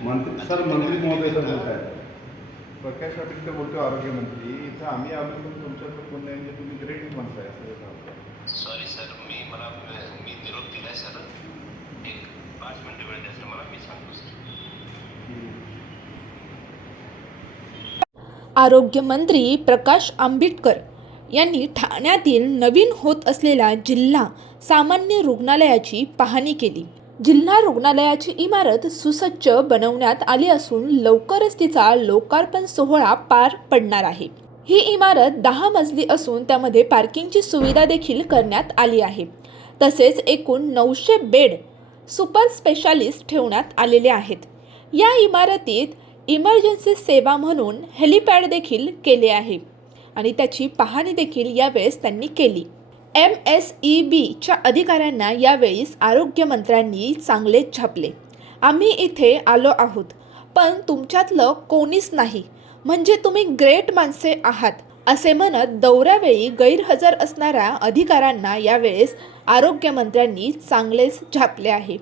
मंत्री सर मंत्री महोदय सर बोलत आहेत प्रकाश पाटील ते बोलतो आरोग्यमंत्री इथं आम्ही आलो म्हणून तुमच्याकडे कोण नाही म्हणजे तुम्ही ग्रेट म्हणताय असं. सॉरी सर मी मला मी निरोप दिलाय सर एक पाच मिनिटं वेळ द्या सर मला मी सांगतो सर आरोग्यमंत्री प्रकाश आंबेडकर यांनी ठाण्यातील नवीन होत असलेल्या जिल्हा सामान्य रुग्णालयाची पाहणी केली. जिल्हा रुग्णालयाची इमारत सुसज्ज बनवण्यात आली असून लवकरच तिचा लोकार्पण सोहळा पार पडणार आहे. ही इमारत दहा मजली असून त्यामध्ये पार्किंगची सुविधा देखील करण्यात आली आहे. तसेच एकूण नऊशे बेड सुपर स्पेशालिस्ट ठेवण्यात आलेले आहेत. या इमारतीत इमर्जन्सी सेवा म्हणून हेलिपॅड देखील केले आहे. आणि त्याची पाहणी देखील यावेळेस त्यांनी केली. एम एस ई बीच्या अधिकाऱ्यांना यावेळेस आरोग्यमंत्र्यांनी चांगले छापले. आम्ही इथे आलो आहोत पण तुमच्यातलं कोणीच नाही. म्हणजे तुम्ही ग्रेट माणसे आहात असे म्हणत दौऱ्यावेळी गैरहजर असणाऱ्या अधिकाऱ्यांना यावेळेस आरोग्यमंत्र्यांनी चांगलेच झापले आहे.